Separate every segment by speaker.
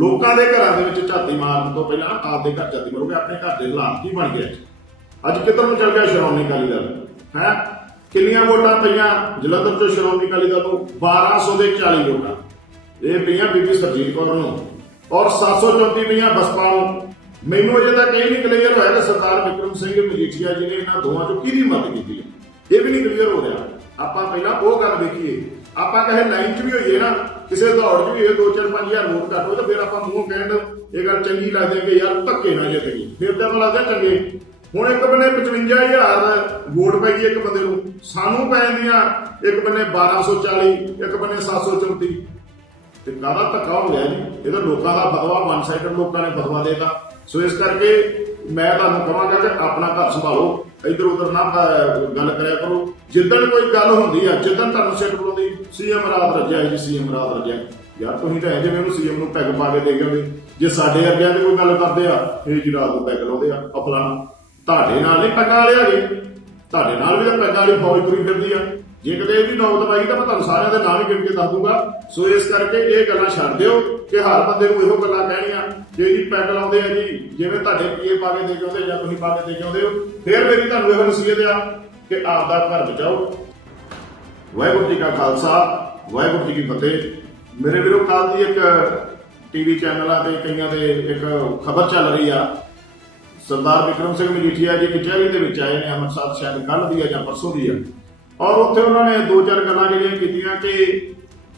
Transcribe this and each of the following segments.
Speaker 1: ਲੋਕਾਂ ਦੇ ਘਰਾਂ ਦੇ ਵਿੱਚ ਝਾਤੀ ਮਾਰਨ ਤੋਂ ਪਹਿਲਾਂ ਆਪਦੇ ਘਰ ਝਾਤੀ ਮਾਰੋਗੇ, ਆਪਣੇ ਘਰ ਦੇ ਹਾਲਾਤ ਕੀ ਬਣ ਗਏ ਅੱਜ? ਕਿੱਧਰ ਨੂੰ ਚੱਲ ਗਿਆ ਸ਼੍ਰੋਮਣੀ ਅਕਾਲੀ ਦਲ? ਹੈ? ਕਿੰਨੀਆਂ ਵੋਟਾਂ ਪਈਆਂ ਜਲੰਧਰ ਤੋਂ ਸ਼੍ਰੋਮਣੀ ਅਕਾਲੀ ਦਲ ਨੂੰ 1200 ਦੇ 40 ਵੋਟਾਂ। ਇਹ ਪਈਆਂ ਬੀਬੀ ਸਰਜੀਤ ਕੌਰ ਨੂੰ। ਔਰ 734 ਪਈਆਂ ਬਸਪਾ ਨੂੰ। ਮੈਨੂੰ ਅਜੇ ਤੱਕ ਇਹ ਨਹੀਂ ਕਲੀਅਰ ਹੋਇਆ ਕਿ ਸਰਦਾਰ ਵਿਕਰਮ ਸਿੰਘ ਮਜੀਠੀਆ ਜੀ ਨੇ ਇਹਨਾਂ ਦੋਵਾਂ ਚੋਂ ਕਿਹਦੀ ਮਦਦ ਕੀਤੀ ਹੈ। ਇਹ ਵੀ ਨਹੀਂ ਕਲੀਅਰ ਹੋ ਰਿਹਾ। ਆਪਾਂ ਪਹਿਲਾਂ ਉਹ ਗੱਲ ਵੇਖੀਏ। ਆਪਾਂ ਕਹੇ ਲਾਈਨ 'ਚ ਵੀ ਹੋਈਏ ਨਾ। ਕਿਸੇ ਦੌੜ 'ਚ ਵੀ ਇਹ 2-4-5000 ਵੋਟ ਘੱਟ ਹੋਏ ਤਾਂ ਫਿਰ ਆਪਾਂ ਮੂੰਹ ਕਹਿਣ, ਇਹ ਗੱਲ ਚੰਗੀ ਲੱਗਦੀ ਹੈ ਕਿ ਯਾਰ ਧੱਕੇ ਨਾ ਜਿੱਤ ਗਈ। ਫਿਰ ਤਾਂ ਆਪਾਂ ਲੱਗਦਾ ਚੰਗੇ। ਹੁਣ ਇੱਕ ਬੰਨੇ 55000 ਵੋਟ ਪੈ ਗਈ ਇੱਕ ਬੰਦੇ ਨੂੰ। ਸਾਨੂੰ ਪੈ ਜਾਂਦੀਆਂ ਇੱਕ ਬੰਨੇ 1240 ਇੱਕ ਬੰਨੇ 734 ਤੇ ਕਾਹਦਾ ਧੱਕਾ ਹੋ ਗਿਆ ਜੀ? ਇਹ ਤਾਂ ਲੋਕਾਂ ਦਾ ਫਤਵਾ ਵਨ ਸਾਈਡਡ ਲੋਕਾਂ ਨੇ ਫਤਵਾ ਦੇਤਾ। ਸੋ ਇਸ ਕਰਕੇ ਮੈਂ ਤੁਹਾਨੂੰ ਕਹਾਂਗਾ ਕਿ ਆਪਣਾ ਘਰ ਸੰਭਾਲੋ। ਇੱਧਰ ਉੱਧਰ ਨਾ ਗੱਲ ਕਰਿਆ ਕਰੋ। ਜਿੱਦਣ ਕੋਈ ਗੱਲ ਹੁੰਦੀ ਆ, ਜਿੱਦਣ ਤੁਹਾਨੂੰ ਸਿਰ ਬੁਲਾਉਂਦੀ ਸੀਐਮ ਰਾਤ ਰੱਜਿਆ ਜੀ ਸੀਐਮ ਰਾਤ ਰੱਜਿਆ। ਯਾਰ ਤੁਸੀਂ ਤਾਂ ਐ ਜਿਵੇਂ ਉਹਨੂੰ ਸੀਐਮ ਨੂੰ ਪੈਗ ਪਾ ਕੇ ਦੇ ਗਏ ਜੇ ਸਾਡੇ ਅੱਗਿਆਂ ਤੇ ਕੋਈ ਗੱਲ ਕਰਦੇ ਆ ਇਹ ਜੀ ਰਾਤ ਨੂੰ ਪੈਗ ਲਾਉਂਦੇ ਆ ਅਫਲਾਣਾ ਤੁਹਾਡੇ ਨਾਲ ਨਹੀਂ ਪੈਗਾਂ ਵਾਲੇ ਹੈਗੇ। ਤੁਹਾਡੇ ਨਾਲ ਵੀ ਤਾਂ ਪੈਗਾਂ ਵਾਲੀ ਫੌਜ ਤੁਰੀ ਫਿਰਦੀ ਆ। ਜੇ ਕਦੇ ਇਹਦੀ ਨੌਬਤ ਆਈ ਤਾਂ ਮੈਂ ਤੁਹਾਨੂੰ ਸਾਰਿਆਂ ਦੇ ਨਾਮ ਹੀ ਗਿਣ ਕੇ ਦੱਸ ਦੂੰਗਾ। ਸੋ ਇਸ ਕਰਕੇ ਇਹ ਗੱਲਾਂ ਛੱਡ ਦਿਓ ਕਿ ਹਰ ਬੰਦੇ ਨੂੰ ਇਹੋ ਗੱਲਾਂ ਕਹਿਣੀਆਂ, ਜੇ ਜੀ ਪੈਗ ਲਾਉਂਦੇ ਆ ਜੀ, ਜਿਵੇਂ ਤੁਹਾਡੇ ਪੀਏ ਪਾ ਕੇ ਦੇ ਕੇ ਆਉਂਦੇ ਜਾਂ ਤੁਸੀਂ ਪਾ ਕੇ ਦੇ ਕੇ ਆਉਂਦੇ ਹੋ, ਫਿਰ ਮੇਰੀ ਤੁਹਾਨੂੰ ਇਹੋ ਨਸੀਹਤ ਆ ਕਿ ਆਪਦਾ ਘਰ ਬਚਾਓ। ਵਾਹਿਗੁਰੂ ਜੀ ਕਾ ਖਾਲਸਾ, ਵਾਹਿਗੁਰੂ ਜੀ ਕੀ ਫਤਿਹ। ਮੇਰੇ ਵੀਰੋ ਕੱਲ ਦੀ ਇੱਕ ਟੀਵੀ ਚੈਨਲਾਂ ਤੇ ਕਈਆਂ ਦੇ ਇੱਕ ਖਬਰ ਚੱਲ ਰਹੀ ਆ। ਸਰਦਾਰ ਵਿਕਰਮ ਸਿੰਘ ਮਜੀਠੀਆ ਜੀ ਕਚਹਿਰੀ ਦੇ ਵਿੱਚ ਆਏ ਨੇ ਅੰਮ੍ਰਿਤਸਰ ਸ਼ਾਇਦ ਕੱਲ ਦੀ ਆ ਜਾਂ ਪਰਸੋਂ ਦੀ ਆ। ਔਰ ਉੱਥੇ ਉਹਨਾਂ ਨੇ ਦੋ ਚਾਰ ਗੱਲਾਂ ਜਿਹੜੀਆਂ ਕੀਤੀਆਂ ਕਿ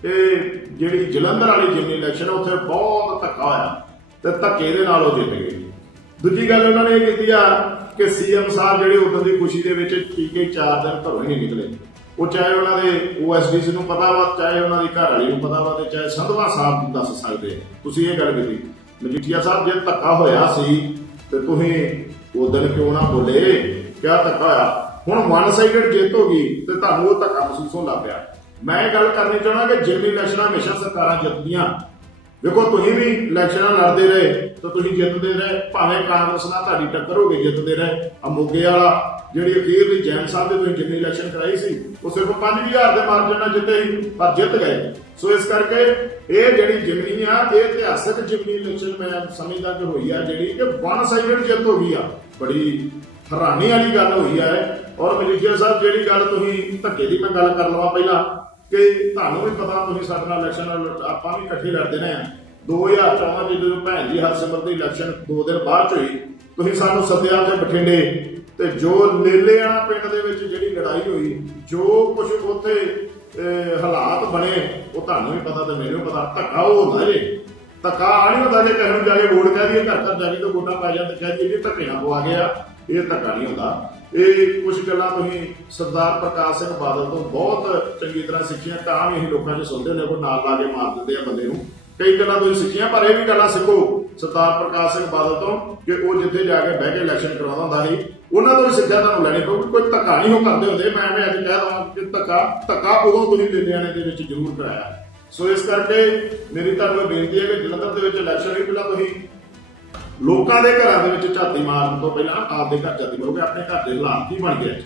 Speaker 1: ਇਹ ਜਿਹੜੀ ਜਲੰਧਰ ਵਾਲੀ ਜਿਮਨੀ ਇਲੈਕਸ਼ਨ ਉੱਥੇ ਬਹੁਤ ਧੱਕਾ ਹੋਇਆ ਤੇ ਧੱਕੇ ਦੇ ਨਾਲ ਉਹ ਜਿੱਤ ਗਏ। ਦੂਜੀ ਗੱਲ ਉਹਨਾਂ ਨੇ ਇਹ ਕੀਤੀ ਆ ਕਿ ਸੀਐਮ ਸਾਹਿਬ ਜਿਹੜੇ ਉਦੋਂ ਦੀ ਖੁਸ਼ੀ ਦੇ ਵਿੱਚ ਟੀਕੇ 4 ਦਿਨ ਘਰੋਂ ਹੀ ਨਹੀਂ ਨਿਕਲੇ। ਉਹ ਚਾਹੇ ਉਹਨਾਂ ਦੇ ਓਐਸਡੀਸੀ ਨੂੰ ਪਤਾ ਵਾ, ਚਾਹੇ ਉਹਨਾਂ ਦੀ ਘਰ ਵਾਲੀ ਨੂੰ ਪਤਾ ਵਾ ਤੇ ਚਾਹੇ ਸੰਧਵਾ ਸਾਹਿਬ ਦੱਸ ਸਕਦੇ ਤੁਸੀਂ ਇਹ ਗੱਲ ਕੀਤੀ। ਮਜੀਠੀਆ ਸਾਹਿਬ, ਜੇ ਧੱਕਾ ਹੋਇਆ ਸੀ ਤੇ ਤੁਸੀਂ ਉਦੋਂ ਕਿਉਂ ਨਾ ਬੋਲੇ? ਕਿਆ ਧੱਕਾ ਹੋਇਆ? ਹੁਣ ਵਨ ਸਾਈਡਡ ਜਿੱਤ ਹੋ ਗਈ ਤੇ ਤੁਹਾਨੂੰ ਉਹ ਧੱਕਾ ਮਹਿਸੂਸ ਹੋਣ ਲੱਗ ਪਿਆ। ਮੈਂ ਇਹ ਗੱਲ ਕਰਨੀ ਚਾਹਣਾ ਕਿ ਜਿਮਨੀ ਇਲੈਕਸ਼ਨਾਂ ਹਮੇਸ਼ਾ ਸਰਕਾਰਾਂ ਜਿੱਤਦੀਆਂ ਵੇਖੋ ਤੁਸੀਂ ਵੀ ਇਲੈਕਸ਼ਨਾਂ ਲੜਦੇ ਰਹੇ ਤਾਂ ਤੁਸੀਂ ਜਿੱਤਦੇ ਰਹੇ, ਭਾਵੇਂ ਕਾਂਗਰਸ ਨਾਲ ਤੁਹਾਡੀ ਟੱਕਰ ਹੋ ਗਈ, ਜਿੱਤਦੇ ਰਹੇ। ਆ ਮੋਗੇ ਵਾਲਾ, ਜਿਹੜੀ ਅਖੀਰਲੀ ਜੈਨ ਸਾਹਿਬ ਦੇ ਤੁਸੀਂ ਜਿੰਨੀ ਇਲੈਕਸ਼ਨ ਕਰਾਈ ਸੀ, ਉਹ ਸਿਰਫ 5000 ਦੇ ਮਾਰਜਨ ਨਾਲ ਜਿੱਤੇ ਸੀ, ਪਰ ਜਿੱਤ ਗਏ। ਸੋ ਇਸ ਕਰਕੇ ਇਹ ਜਿਹੜੀ ਜਿਮਨੀ ਆ, ਇਹ ਇਤਿਹਾਸਕ ਜਿਮਨੀ ਇਲੈਕਸ਼ਨ ਮੈਂ ਸਮਝਦਾ ਕਿ ਹੋਈ ਆ, ਜਿਹੜੀ ਕਿ ਵਨ ਸਾਈਡਡ ਜਿੱਤ ਹੋ ਗਈ ਆ। ਬੜੀ ਹੈਰਾਨੀ ਵਾਲੀ ਗੱਲ ਹੋਈ ਆ ਔਰ ਮਜੀਠੀਆ ਸਾਹਿਬ, ਜਿਹੜੀ ਗੱਲ ਤੁਸੀਂ ਧੱਕੇ ਦੀ ਮੈਂ ਗੱਲ ਕਰ ਲਵਾਂ ਪਹਿਲਾਂ, ਕਿ ਤੁਹਾਨੂੰ ਵੀ ਪਤਾ, ਤੁਸੀਂ ਸਾਡੇ ਨਾਲ ਇਲੈਕਸ਼ਨ ਆਪਾਂ ਵੀ ਇਕੱਠੇ ਲੜਦੇ ਨੇ। 2014 ਚ ਜਦੋਂ ਭੈਣ ਜੀ ਹਰਸਿਮਰਤ ਦੀ ਇਲੈਕਸ਼ਨ ਦੋ ਦਿਨ ਬਾਅਦ ਹੋਈ, ਤੁਸੀਂ ਸਾਨੂੰ ਸੱਦਿਆ ਤੇ ਬਠਿੰਡੇ। ਤੇ ਜੋ ਲੇਲੇਆਣਾ ਪਿੰਡ ਦੇ ਵਿੱਚ ਜਿਹੜੀ ਲੜਾਈ ਹੋਈ, ਜੋ ਕੁਝ ਉੱਥੇ ਹਾਲਾਤ ਬਣੇ, ਉਹ ਤੁਹਾਨੂੰ ਵੀ ਪਤਾ ਤੇ ਮੈਨੂੰ ਵੀ ਪਤਾ। ਧੱਕਾ ਉਹ ਹੁੰਦਾ ਜੇ। ਧੱਕਾ ਆ ਨਹੀਂ ਹੁੰਦਾ ਜੇ ਕਿਸੇ ਨੂੰ ਜਾ ਕੇ ਵੋਟ ਕਹਿ ਦਈਏ ਘਰ ਘਰ ਜਾ ਕੇ ਤਾਂ ਵੋਟਾਂ ਪਾ ਜਾਂਦੇ, ਕਹਿ ਦਈਏ ਜੀ ਧੱਕੇ ਨਾਲ ਪਵਾ ਗਿਆ। ਇਹ ਧੱਕਾ ਨਹੀਂ ਹੁੰਦਾ। ਇਹ ਕੁਝ ਗੱਲਾਂ ਤੁਸੀਂ ਸਰਦਾਰ ਪ੍ਰਕਾਸ਼ ਸਿੰਘ ਬਾਦਲ ਤੋਂ ਬਹੁਤ ਚੰਗੀ ਤਰ੍ਹਾਂ ਸਿੱਖੀਆਂ, ਤਾਂ ਵੀ ਅਸੀਂ ਲੋਕਾਂ 'ਚ ਸੁਣਦੇ ਹੁੰਦੇ ਕੋਈ ਨਾਲ ਲਾ ਕੇ ਮਾਰ ਦਿੰਦੇ ਆ ਬੰਦੇ ਨੂੰ। ਕਈ ਗੱਲਾਂ ਤੁਸੀਂ ਸਿੱਖੀਆਂ, ਪਰ ਇਹ ਵੀ ਗੱਲਾਂ ਸਿੱਖੋ, ਸਰਦਾਰ ਪ੍ਰਕਾਸ਼ ਸਿੰਘ ਬਾਦਲ ਤੋਂ, ਕਿ ਉਹ ਜਿੱਥੇ ਜਾ ਕੇ ਬਹਿ ਕੇ ਇਲੈਕਸ਼ਨ ਕਰਾਉਂਦਾ ਹੁੰਦਾ ਸੀ, ਉਹਨਾਂ ਤੋਂ ਵੀ ਸਿੱਖਿਆ ਤੁਹਾਨੂੰ ਲੈਣੀ ਪਊਗੀ। ਕੋਈ ਧੱਕਾ ਨਹੀਂ ਉਹ ਕਰਦੇ ਹੁੰਦੇ, ਮੈਂ ਐਵੇਂ ਅੱਜ ਕਹਿ ਦਵਾਂ ਕਿ ਧੱਕਾ ਧੱਕਾ ਉਦੋਂ ਤੁਸੀਂ ਲੁਧਿਆਣੇ ਦੇ ਵਿੱਚ ਜ਼ਰੂਰ ਕਰਾਇਆ। ਸੋ ਇਸ ਕਰਕੇ ਮੇਰੀ ਤੁਹਾਨੂੰ ਇਹ ਬੇਨਤੀ ਹੈ ਕਿ ਜਲੰਧਰ ਦੇ ਵਿੱਚ ਇਲੈਕਸ਼ਨ ਵੀ ਪਹਿਲਾਂ ਤੁਸੀਂ ਲੋਕਾਂ ਦੇ ਘਰਾਂ ਦੇ ਵਿੱਚ ਝਾਤੀ ਮਾਰਨ ਤੋਂ ਪਹਿਲਾਂ ਆਪਦੇ ਘਰ ਝਾਤੀ ਮਾਰੋਗੇ, ਆਪਣੇ ਘਰ ਦੇ ਹਾਲਾਤ ਕੀ ਬਣ ਗਏ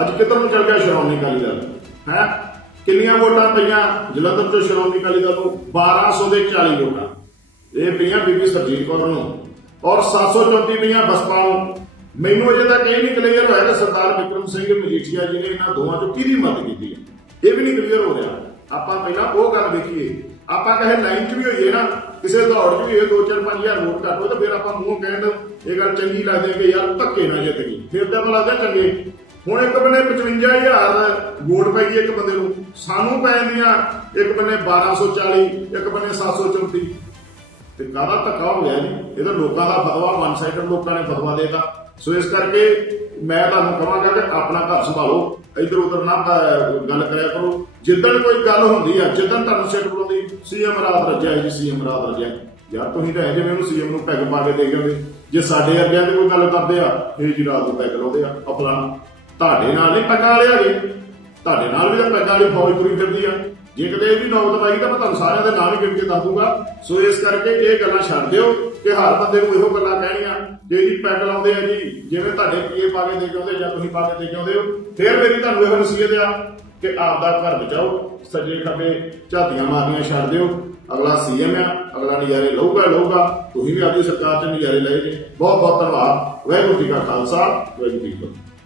Speaker 1: ਅੱਜ? ਕਿੱਧਰ ਨੂੰ ਚੱਲ ਗਿਆ ਸ਼੍ਰੋਮਣੀ ਅਕਾਲੀ ਦਲ? ਹੈ? ਕਿੰਨੀਆਂ ਵੋਟਾਂ ਪਈਆਂ? ਜਲੰਧਰ ਤੋਂ ਸ਼੍ਰੋਮਣੀ ਅਕਾਲੀ ਦਲ ਨੂੰ 1200 ਦੇ 40 ਵੋਟਾਂ। ਇਹ ਪਈਆਂ ਬੀਬੀ ਸਰਜੀਤ ਕੌਰ ਨੂੰ। ਔਰ 734 ਪਈਆਂ ਬਸਪਾ ਨੂੰ। ਮੈਨੂੰ ਅਜੇ ਤੱਕ ਇਹ ਨਹੀਂ ਕਲੀਅਰ ਹੋਇਆ ਕਿ ਸਰਦਾਰ ਵਿਕਰਮ ਸਿੰਘ ਮਜੀਠੀਆ ਜੀ ਨੇ ਇਹਨਾਂ ਦੋਵਾਂ ਚੋਂ ਕਿਹਦੀ ਮਦਦ ਕੀਤੀ ਹੈ। ਇਹ ਵੀ ਨਹੀਂ ਕਲੀਅਰ ਹੋ ਰਿਹਾ। ਆਪਾਂ ਪਹਿਲਾਂ ਉਹ ਗੱਲ ਦੇਖੀਏ ਆਪਾਂ ਕਹੇ ਲਾਈਨ 'ਚ ਵੀ ਹੋਈਏ ਨਾ, ਕਿਸੇ ਦੌੜ 'ਚ ਵੀ ਇਹ 2-4-5000 ਵੋਟ ਘੱਟ ਹੋਏ ਤਾਂ ਫਿਰ ਆਪਾਂ ਮੂੰਹ ਕਹਿਣ ਇਹ ਗੱਲ ਚੰਗੀ ਲੱਗਦੀ ਕਿ ਯਾਰ ਧੱਕੇ ਨਾ ਜਿੱਤ ਗਈ। ਫਿਰ ਤਾਂ ਆਪਾਂ ਲੱਗਦਾ ਚੰਗੇ। ਹੁਣ ਇੱਕ ਬੰਨੇ 55000 ਵੋਟ ਪੈ ਗਈ ਇੱਕ ਬੰਦੇ ਨੂੰ। ਸਾਨੂੰ ਪੈ ਇੱਕ ਬੰਨੇ 1240 ਇੱਕ ਬੰਨੇ 734 ਤੇ ਕਾਹਦਾ ਧੱਕਾ ਹੋ ਗਿਆ ਜੀ? ਇਹ ਤਾਂ ਲੋਕਾਂ ਦਾ ਫਤਵਾ ਵਨ ਸਾਈਡਡ ਲੋਕਾਂ ਨੇ ਫਤਵਾ ਦੇਤਾ। ਸੋ ਇਸ ਕਰਕੇ ਮੈਂ ਤੁਹਾਨੂੰ ਕਹਾਂਗਾ ਕਿ ਆਪਣਾ ਘਰ ਸੰਭਾਲੋ। ਇੱਧਰ ਉੱਧਰ ਨਾ ਗੱਲ ਕਰਿਆ ਕਰੋ। ਜਿੱਦਣ ਕੋਈ ਗੱਲ ਹੁੰਦੀ ਆ, ਜਿੱਦਣ ਤੁਹਾਨੂੰ ਸਿਰ ਬੁਲਾਉਂਦੀ ਸੀਐਮ ਰਾਤ ਰੱਜਿਆ ਜੀ ਸੀਐਮ ਰਾਤ ਰੱਜਿਆ ਯਾਰ ਤੁਸੀਂ ਤਾਂ ਐ ਜਿਵੇਂ ਉਹਨੂੰ ਸੀਐਮ ਨੂੰ ਪੈਗ ਪਾ ਕੇ ਦੇ ਗਏ ਜੇ ਸਾਡੇ ਅੱਗਿਆਂ ਤੇ ਕੋਈ ਗੱਲ ਕਰਦੇ ਆ, ਇਹ ਜੀ ਰਾਤ ਨੂੰ ਪੈਗ ਲਾਉਂਦੇ ਆ, ਆਪਣਾ। ਤੁਹਾਡੇ ਨਾਲ ਨਹੀਂ ਪੈਗਾਂ ਲਿਆ ਹੈਗੇ। ਤੁਹਾਡੇ ਨਾਲ ਵੀ ਤਾਂ ਪੈਗਾਂ ਵਾਲੀ ਫੌਜ ਤੁਰੀ ਫਿਰਦੀ ਆ। ਜੇ ਕਦੇ ਇਹਦੀ ਨੌਬਤ ਆਈ ਤਾਂ ਮੈਂ ਤੁਹਾਨੂੰ ਸਾਰਿਆਂ ਦੇ ਨਾਮ ਹੀ ਗਿਣ ਕੇ ਦੱਸ ਦੂੰਗਾ ਸੋ ਇਸ ਕਰਕੇ ਇਹ ਗੱਲਾਂ ਛੱਡ ਦਿਓ ਕਿ ਹਰ ਬੰਦੇ ਨੂੰ ਇਹੋ ਗੱਲਾਂ ਕਹਿਣੀਆਂ, ਜੇ ਇਹਦੀ ਪੈਗ ਲਾਉਂਦੇ ਆ ਜੀ, ਜਿਵੇਂ ਤੁਹਾਡੇ ਪੀਏ ਪਾ ਕੇ ਦੇ ਕੇ ਆਉਂਦੇ ਜਾਂ ਤੁਸੀਂ ਪਾ ਕੇ ਦੇ ਕੇ ਆਉਂਦੇ ਹੋ, ਫਿਰ ਮੇਰੀ ਤੁਹਾਨੂੰ ਇਹੋ ਨਸੀਹਤ ਆ ਕਿ ਆਪਦਾ ਘਰ ਬਚਾਓ, ਸੱਜੇ ਖੱਬੇ ਝਾਤੀਆਂ ਮਾਰਨੀਆਂ ਛੱਡ ਦਿਓ। ਅਗਲਾ ਸੀਐਮ ਆ, ਅਗਲਾ ਨਜ਼ਾਰੇ ਲਊਗਾ ਲਊਗਾ। ਤੁਸੀਂ ਵੀ ਆਪਣੀ ਸਰਕਾਰ 'ਚ ਨਜ਼ਾਰੇ ਲਏ ਜੀ। ਬਹੁਤ ਬਹੁਤ ਧੰਨਵਾਦ। ਵਾਹਿਗੁਰੂ ਜੀ ਕਾ ਖਾਲਸਾ, ਵਾਹਿਗੁਰੂ ਜੀ ਕੀ ਫਤਿਹ।